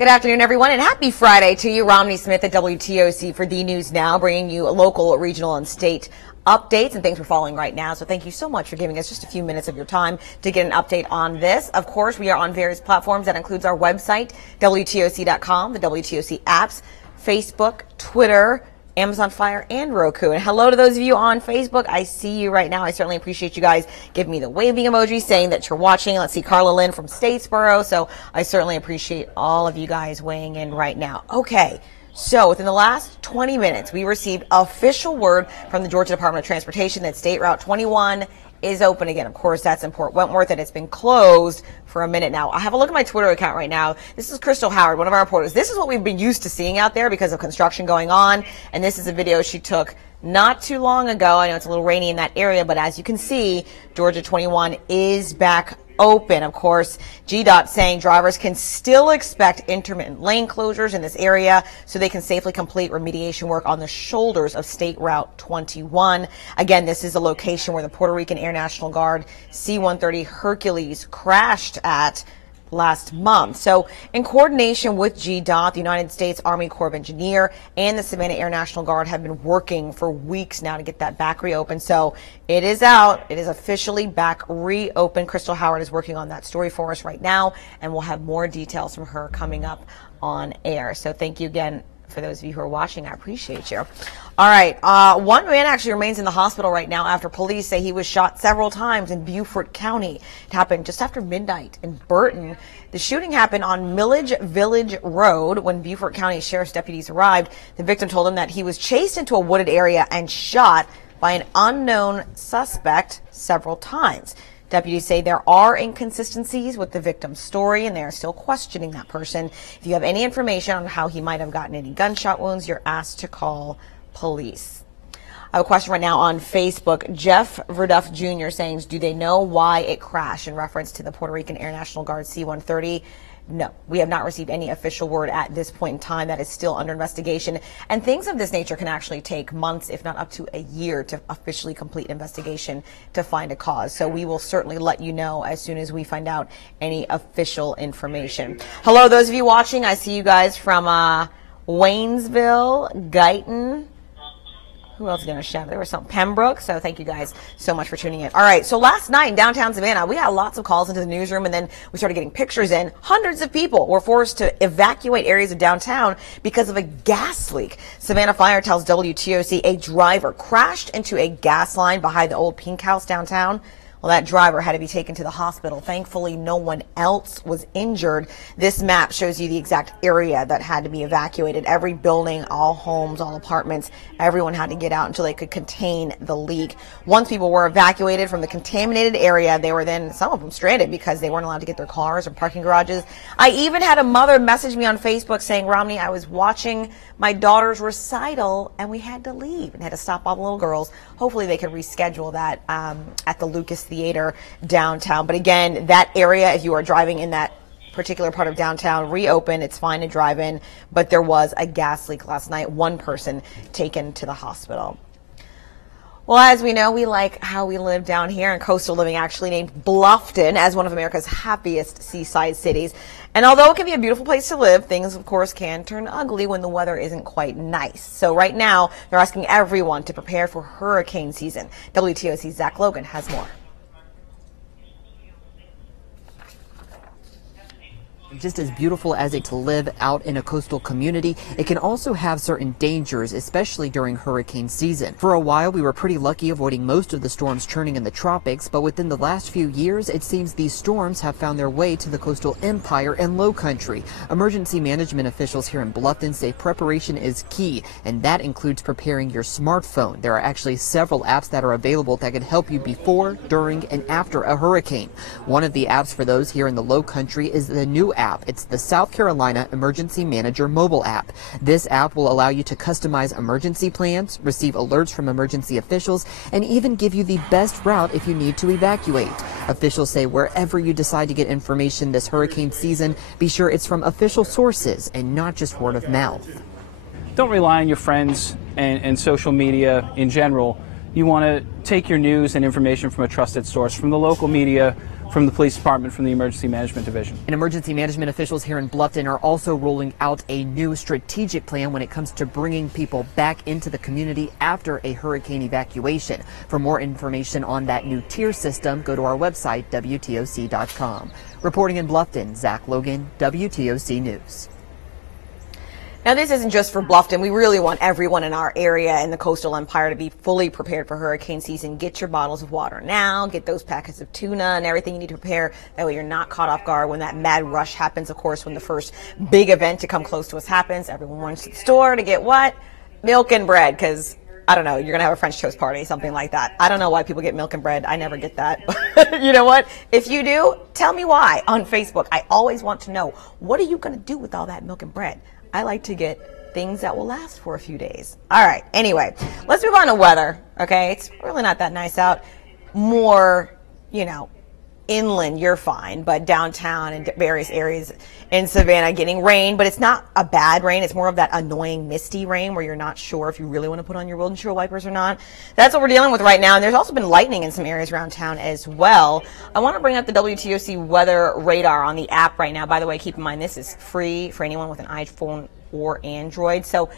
Good afternoon, everyone, and happy Friday to you. Romney Smith at WTOC for the News Now, bringing you local, regional, and state updates and things we're following right now. So thank you so much for giving us just a few minutes of your time to get an update on this. Of course, we are on various platforms. That includes our website, WTOC.com, the WTOC apps, Facebook, Twitter, Amazon Fire, and Roku. And hello to those of you on Facebook. I see you right now. I certainly appreciate you guys giving me the waving emoji saying that you're watching. Let's see, Carla Lynn from Statesboro. So I certainly appreciate all of you guys weighing in right now. Okay. So within the last 20 minutes, we received official word from the Georgia Department of Transportation that State Route 21 is open again. Of course, that's in Port Wentworth, and it's been closed for a minute now. I have a look at my Twitter account right now. This is Crystal Howard, one of our reporters. This is what we've been used to seeing out there because of construction going on, and this is a video she took not too long ago. I know it's a little rainy in that area, but as you can see, Georgia 21 is back open. Of course, GDOT saying drivers can still expect intermittent lane closures in this area so they can safely complete remediation work on the shoulders of State Route 21. Again, this is a location where the Puerto Rican Air National Guard C-130 Hercules crashed at last month. So in coordination with GDOT, the United States Army Corps of Engineers and the Savannah Air National Guard have been working for weeks now to get that back reopened. So it is out. It is officially back reopened. Crystal Howard is working on that story for us right now, and we'll have more details from her coming up on air. So thank you again for those of you who are watching. I appreciate you. All right. One man actually remains in the hospital right now after police say he was shot several times in Beaufort County. It happened just after midnight in Burton. The shooting happened on Millage Village Road. When Beaufort County Sheriff's deputies arrived, the victim told them that he was chased into a wooded area and shot by an unknown suspect several times. Deputies say there are inconsistencies with the victim's story, and they are still questioning that person. If you have any information on how he might have gotten any gunshot wounds, you're asked to call police. I have a question right now on Facebook. Jeff Verduff Jr. saying, do they know why it crashed, in reference to the Puerto Rican Air National Guard C-130? No, we have not received any official word at this point in time. That is still under investigation. And things of this nature can actually take months, if not up to a year, to officially complete an investigation to find a cause. So we will certainly let you know as soon as we find out any official information. Hello, those of you watching. I see you guys from Waynesville, Guyton. Who else is going to shout? There was some Pembroke. So thank you guys so much for tuning in. All right. So last night in downtown Savannah, we had lots of calls into the newsroom, and then we started getting pictures in. Hundreds of people were forced to evacuate areas of downtown because of a gas leak. Savannah Fire tells WTOC a driver crashed into a gas line behind the old Pink House downtown. Well, that driver had to be taken to the hospital. Thankfully, no one else was injured. This map shows you the exact area that had to be evacuated. Every building, all homes, all apartments, everyone had to get out until they could contain the leak. Once people were evacuated from the contaminated area, they were then, some of them, stranded because they weren't allowed to get their cars or parking garages. I even had a mother message me on Facebook saying, Romney, I was watching my daughter's recital and we had to leave and had to stop all the little girls. Hopefully they can reschedule that at the Lucas Theater downtown. But again, that area, if you are driving in that particular part of downtown, reopened. It's fine to drive in, but there was a gas leak last night. One person taken to the hospital. Well, as we know, we like how we live down here, and Coastal Living actually named Bluffton as one of America's happiest seaside cities. And although it can be a beautiful place to live, things, of course, can turn ugly when the weather isn't quite nice. So right now, they're asking everyone to prepare for hurricane season. WTOC's Zach Logan has more. Just as beautiful as it to live out in a coastal community, it can also have certain dangers, especially during hurricane season. For a while, we were pretty lucky avoiding most of the storms churning in the tropics, but within the last few years, it seems these storms have found their way to the coastal empire and low country. Emergency management officials here in Bluffton say preparation is key, and that includes preparing your smartphone. There are actually several apps that are available that can help you before, during, and after a hurricane. One of the apps for those here in the low country is the new app. It's the South Carolina Emergency Manager mobile app. This app will allow you to customize emergency plans, receive alerts from emergency officials, and even give you the best route if you need to evacuate. Officials say wherever you decide to get information this hurricane season, be sure it's from official sources and not just word of mouth. Don't rely on your friends and social media in general. You want to take your news and information from a trusted source, from the local media, from the police department, from the emergency management division. And emergency management officials here in Bluffton are also rolling out a new strategic plan when it comes to bringing people back into the community after a hurricane evacuation. For more information on that new tier system, go to our website, WTOC.com. Reporting in Bluffton, Zach Logan, WTOC News. Now, this isn't just for Bluffton. We really want everyone in our area and the coastal empire to be fully prepared for hurricane season. Get your bottles of water now. Get those packets of tuna and everything you need to prepare. That way you're not caught off guard when that mad rush happens. Of course, when the first big event to come close to us happens, everyone runs to the store to get what? Milk and bread, because I don't know, you're going to have a French toast party, something like that. I don't know why people get milk and bread. I never get that. But you know what? If you do, tell me why on Facebook. I always want to know, what are you going to do with all that milk and bread? I like to get things that will last for a few days. All right. Anyway, let's move on to weather. Okay. It's really not that nice out. More, inland, you're fine, but downtown and various areas in Savannah getting rain, but it's not a bad rain. It's more of that annoying misty rain where you're not sure if you really want to put on your windshield wipers or not. That's what we're dealing with right now. And there's also been lightning in some areas around town as well. I want to bring up the WTOC weather radar on the app right now. By the way, keep in mind this is free for anyone with an iPhone or Android. So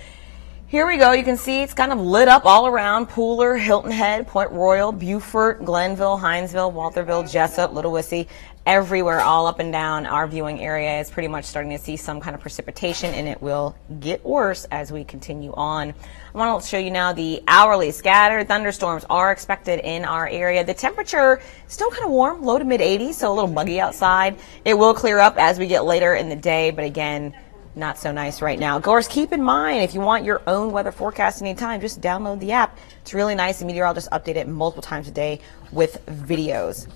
here we go. You can see it's kind of lit up all around. Pooler, Hilton Head, Point Royal, Beaufort, Glenville, Hinesville, Walterville, Jessup, Little Wissy. Everywhere, all up and down our viewing area is pretty much starting to see some kind of precipitation, and it will get worse as we continue on. I want to show you now the hourly. Scattered thunderstorms are expected in our area. The temperature is still kind of warm, low to mid 80s, so a little muggy outside. It will clear up as we get later in the day, but again, not so nice right now. Of course, keep in mind, if you want your own weather forecast anytime, just download the app. It's really nice. The meteorologists update it multiple times a day with videos.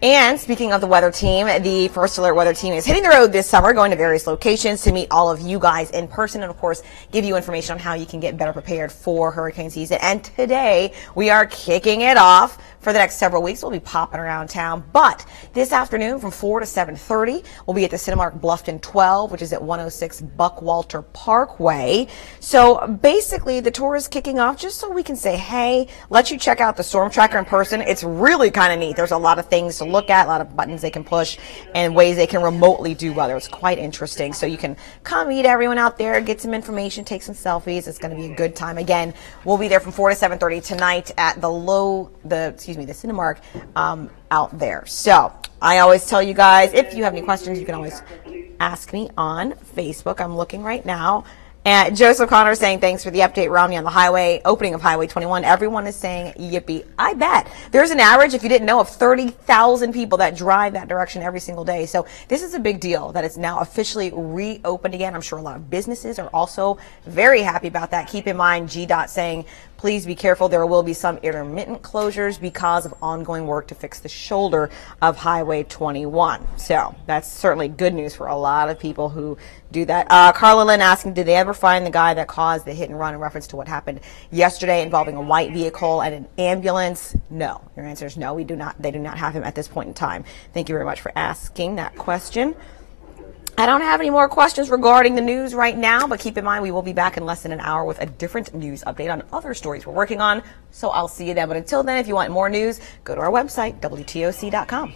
And speaking of the weather team, the First Alert weather team is hitting the road this summer, going to various locations to meet all of you guys in person and, of course, give you information on how you can get better prepared for hurricane season. And today, we are kicking it off. For the next several weeks, we'll be popping around town. But this afternoon from 4 to 7:30, we'll be at the Cinemark Bluffton 12, which is at 106 Buckwalter Parkway. So basically, the tour is kicking off just so we can say, hey, let you check out the storm tracker in person. It's really kind of neat. There's a lot of things to look at, a lot of buttons they can push, and ways they can remotely do weather. It's quite interesting. So you can come meet everyone out there, get some information, take some selfies. It's going to be a good time. Again, we'll be there from 4 to 7:30 tonight at the Cinemark out there. So I always tell you guys, if you have any questions, you can always ask me on Facebook. I'm looking right now. And Joseph Connor saying, thanks for the update, Romney, on the highway, opening of Highway 21. Everyone is saying, yippee. I bet. There's an average, if you didn't know, of 30,000 people that drive that direction every single day. So this is a big deal that it's now officially reopened again. I'm sure a lot of businesses are also very happy about that. Keep in mind, GDOT saying, please be careful. There will be some intermittent closures because of ongoing work to fix the shoulder of Highway 21. So that's certainly good news for a lot of people who do that. Carla Lynn asking, did they ever find the guy that caused the hit and run in reference to what happened yesterday involving a white vehicle and an ambulance? No. Your answer is no. They do not have him at this point in time. Thank you very much for asking that question. I don't have any more questions regarding the news right now, but keep in mind we will be back in less than an hour with a different news update on other stories we're working on. So I'll see you then. But until then, if you want more news, go to our website, WTOC.com.